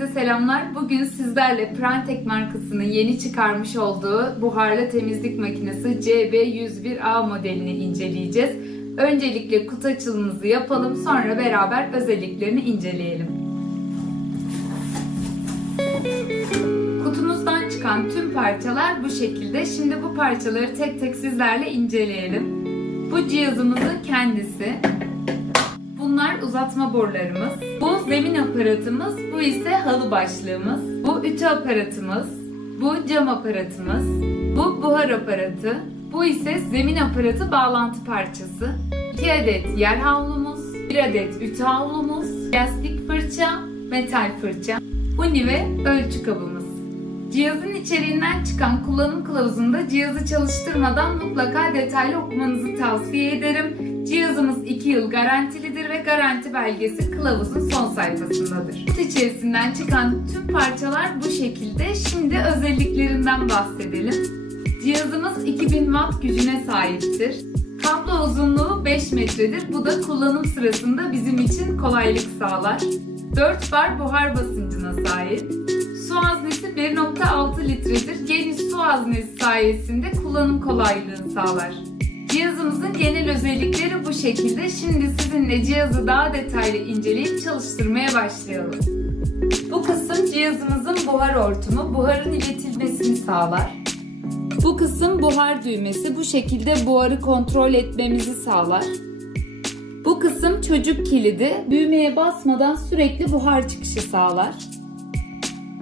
Herkese selamlar. Bugün sizlerle Prantek markasının yeni çıkarmış olduğu buharlı temizlik makinesi CB101A modelini inceleyeceğiz. Öncelikle kutu açılımımızı yapalım, sonra beraber özelliklerini inceleyelim. Kutumuzdan çıkan tüm parçalar bu şekilde. Şimdi bu parçaları tek tek sizlerle inceleyelim. Bu cihazımızın kendisi. Uzatma borularımız. Bu zemin aparatımız, bu ise halı başlığımız. Bu ütü aparatımız, bu cam aparatımız, bu buhar aparatı, bu ise zemin aparatı bağlantı parçası. 2 adet yer havlumuz, 1 adet ütü havlumuz, plastik fırça, metal fırça, huni ve ölçü kabımız. Cihazın içeriğinden çıkan kullanım kılavuzunda cihazı çalıştırmadan mutlaka detaylı okumanızı tavsiye ederim. Cihazımız 2 yıl garantilidir ve garanti belgesi kılavuzun son sayfasındadır. Kutu içerisinden çıkan tüm parçalar bu şekilde. Şimdi özelliklerinden bahsedelim. Cihazımız 2000 watt gücüne sahiptir. Kablo uzunluğu 5 metredir. Bu da kullanım sırasında bizim için kolaylık sağlar. 4 bar buhar basıncına sahip. Su haznesi 1.6 litredir. Geniş su haznesi sayesinde kullanım kolaylığını sağlar. Cihazımızın genel özellikleri bu şekilde. Şimdi sizinle cihazı daha detaylı inceleyip çalıştırmaya başlayalım. Bu kısım cihazımızın buhar hortumu. Buharın iletilmesini sağlar. Bu kısım buhar düğmesi. Bu şekilde buharı kontrol etmemizi sağlar. Bu kısım çocuk kilidi. Düğmeye basmadan sürekli buhar çıkışı sağlar.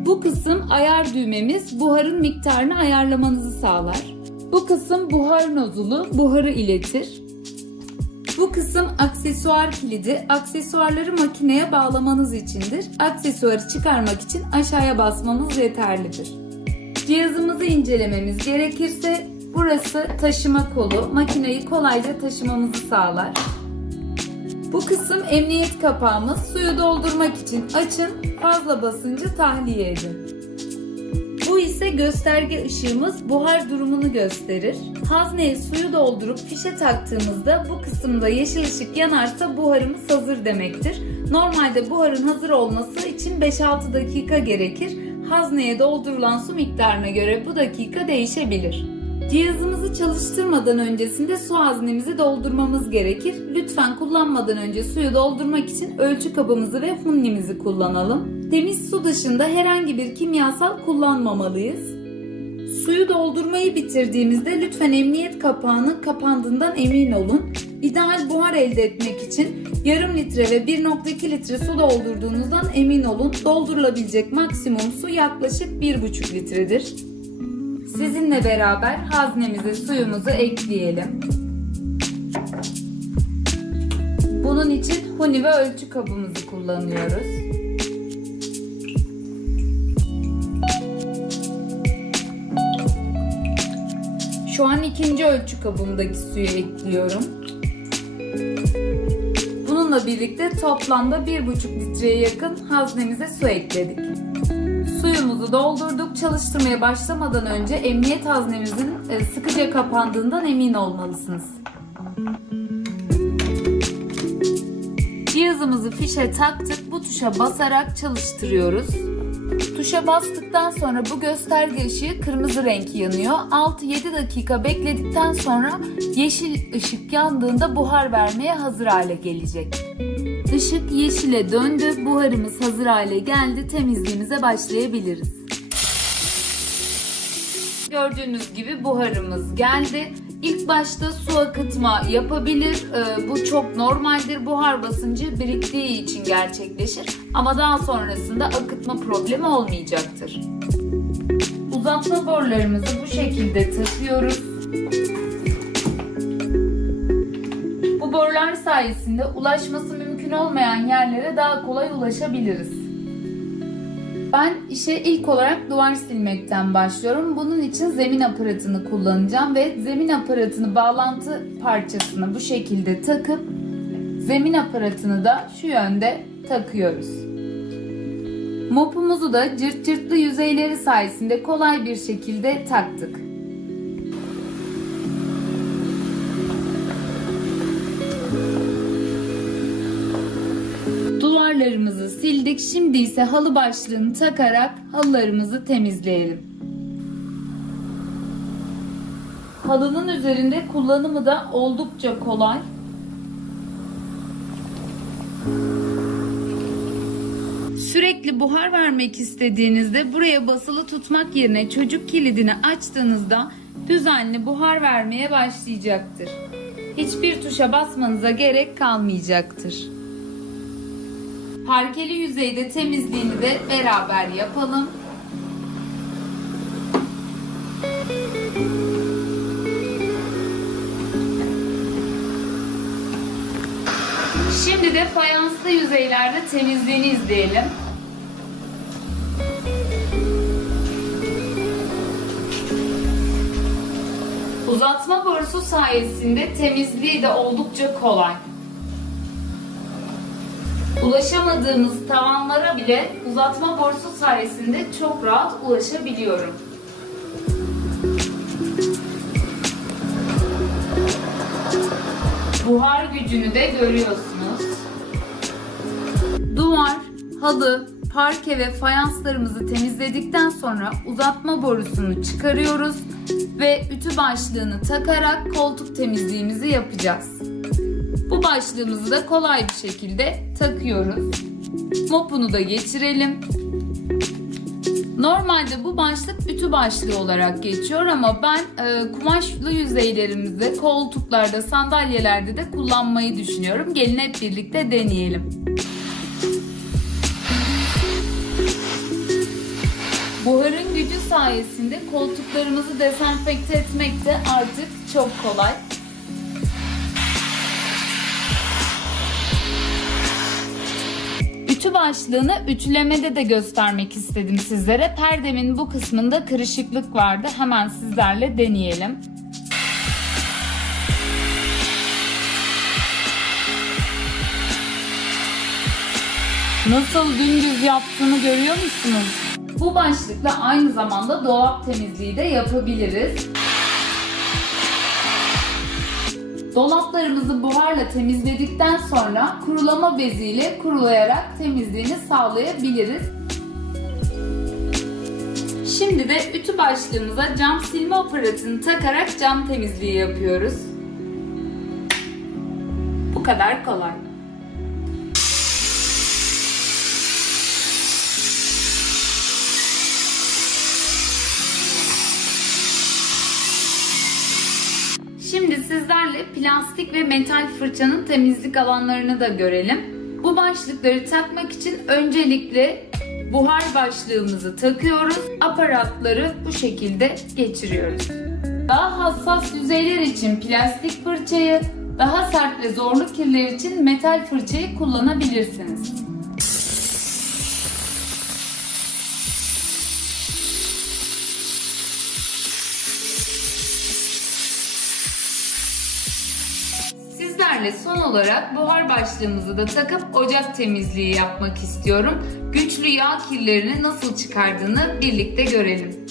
Bu kısım ayar düğmemiz buharın miktarını ayarlamanızı sağlar. Bu kısım buhar nozulu, buharı iletir. Bu kısım aksesuar kilidi, aksesuarları makineye bağlamanız içindir. Aksesuarı çıkarmak için aşağıya basmamız yeterlidir. Cihazımızı incelememiz gerekirse burası taşıma kolu, makineyi kolayca taşımamızı sağlar. Bu kısım emniyet kapağımız. Suyu doldurmak için açın, fazla basıncı tahliye edin. Bu ise gösterge ışığımız buhar durumunu gösterir. Hazneye suyu doldurup fişe taktığımızda bu kısımda yeşil ışık yanarsa buharımız hazır demektir. Normalde buharın hazır olması için 5-6 dakika gerekir. Hazneye doldurulan su miktarına göre bu dakika değişebilir. Cihazımızı çalıştırmadan öncesinde su haznemizi doldurmamız gerekir. Lütfen kullanmadan önce suyu doldurmak için ölçü kabımızı ve hunnimizi kullanalım. Temiz su dışında herhangi bir kimyasal kullanmamalıyız. Suyu doldurmayı bitirdiğimizde lütfen emniyet kapağının kapandığından emin olun. İdeal buhar elde etmek için yarım litre ve 1.2 litre su doldurduğunuzdan emin olun. Doldurulabilecek maksimum su yaklaşık 1.5 litredir. Sizinle beraber haznemize suyumuzu ekleyelim. Bunun için huni ve ölçü kabımızı kullanıyoruz. Şu an ikinci ölçü kabımdaki suyu ekliyorum. Bununla birlikte toplamda 1,5 litreye yakın haznemize su ekledik. Suyumuzu doldurduk. Çalıştırmaya başlamadan önce emniyet haznemizin e, sıkıca kapandığından emin olmalısınız. Cihazımızı fişe taktık. Bu tuşa basarak çalıştırıyoruz. Tuşa bastıktan sonra bu gösterge ışığı kırmızı renk yanıyor. 6-7 dakika bekledikten sonra yeşil ışık yandığında buhar vermeye hazır hale gelecek. Işık yeşile döndü, buharımız hazır hale geldi, temizliğimize başlayabiliriz. Gördüğünüz gibi buharımız geldi. İlk başta su akıtma yapabilir. Ee, bu çok normaldir. Buhar basıncı biriktiği için gerçekleşir. Ama daha sonrasında akıtma problemi olmayacaktır. Uzatma borularımızı bu şekilde takıyoruz. Bu borular sayesinde ulaşması mümkün olmayan yerlere daha kolay ulaşabiliriz. Ben işe ilk olarak duvar silmekten başlıyorum. Bunun için zemin aparatını kullanacağım ve zemin aparatını bağlantı parçasına bu şekilde takıp zemin aparatını da şu yönde takıyoruz. Mopumuzu da cırt cırtlı yüzeyleri sayesinde kolay bir şekilde taktık. Buharlarımızı sildik. Şimdi ise halı başlığını takarak halılarımızı temizleyelim. Halının üzerinde kullanımı da oldukça kolay. Sürekli buhar vermek istediğinizde buraya basılı tutmak yerine çocuk kilidini açtığınızda düzenli buhar vermeye başlayacaktır. Hiçbir tuşa basmanıza gerek kalmayacaktır. Parkeli yüzeyde temizliğini de beraber yapalım. Şimdi de fayanslı yüzeylerde temizliğini izleyelim. Uzatma borusu sayesinde temizliği de oldukça kolay. Ulaşamadığımız tavanlara bile uzatma borusu sayesinde çok rahat ulaşabiliyorum. Buhar gücünü de görüyorsunuz. Duvar, halı, parke ve fayanslarımızı temizledikten sonra uzatma borusunu çıkarıyoruz ve ütü başlığını takarak koltuk temizliğimizi yapacağız. Bu başlığımızı da kolay bir şekilde takıyoruz. Mopunu da geçirelim. Normalde bu başlık ütü başlığı olarak geçiyor ama ben e, kumaşlı yüzeylerimizde, koltuklarda, sandalyelerde de kullanmayı düşünüyorum. Gelin hep birlikte deneyelim. Buharın gücü sayesinde koltuklarımızı dezenfekte etmek de artık çok kolay. Başlığını ütülemede de göstermek istedim sizlere. Perdemin bu kısmında kırışıklık vardı. Hemen sizlerle deneyelim. Nasıl dümdüz yaptığını görüyor musunuz? Bu başlıkla aynı zamanda dolap temizliği de yapabiliriz. Dolaplarımızı buharla temizledikten sonra kurulama beziyle kurulayarak temizliğini sağlayabiliriz. Şimdi de ütü başlığımıza cam silme aparatını takarak cam temizliği yapıyoruz. Bu kadar kolay. Şimdi sizlerle plastik ve metal fırçanın temizlik alanlarını da görelim. Bu başlıkları takmak için öncelikle buhar başlığımızı takıyoruz. Aparatları bu şekilde geçiriyoruz. Daha hassas yüzeyler için plastik fırçayı, daha sert ve zorlu kirler için metal fırçayı kullanabilirsiniz. Sizlerle son olarak buhar başlığımızı da takıp ocak temizliği yapmak istiyorum. Güçlü yağ kirlerini nasıl çıkardığını birlikte görelim.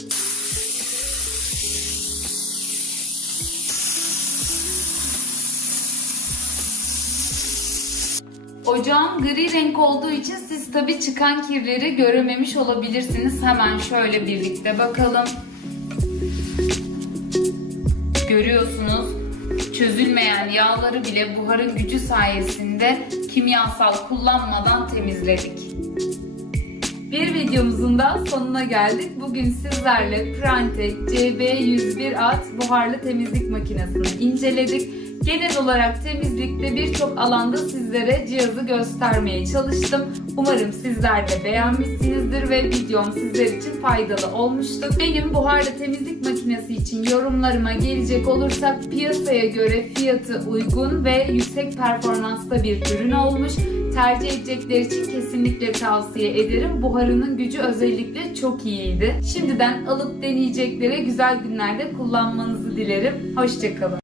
Ocağım gri renk olduğu için siz tabi çıkan kirleri görememiş olabilirsiniz. Hemen şöyle birlikte bakalım. Görüyorsunuz çözülmeyen yağları bile buharın gücü sayesinde kimyasal kullanmadan temizledik. Bir videomuzun da sonuna geldik. Bugün sizlerle Prantek CB101 At buharlı temizlik makinesini inceledik. Genel olarak temizlikte birçok alanda sizlere cihazı göstermeye çalıştım. Umarım sizler de beğenmişsinizdir ve videom sizler için faydalı olmuştur. Benim buharlı temizlik makinesi için yorumlarıma gelecek olursak piyasaya göre fiyatı uygun ve yüksek performansta bir ürün olmuş. Tercih edecekler için kesinlikle tavsiye ederim. Buharının gücü özellikle çok iyiydi. Şimdiden alıp deneyeceklere güzel günlerde kullanmanızı dilerim. Hoşçakalın.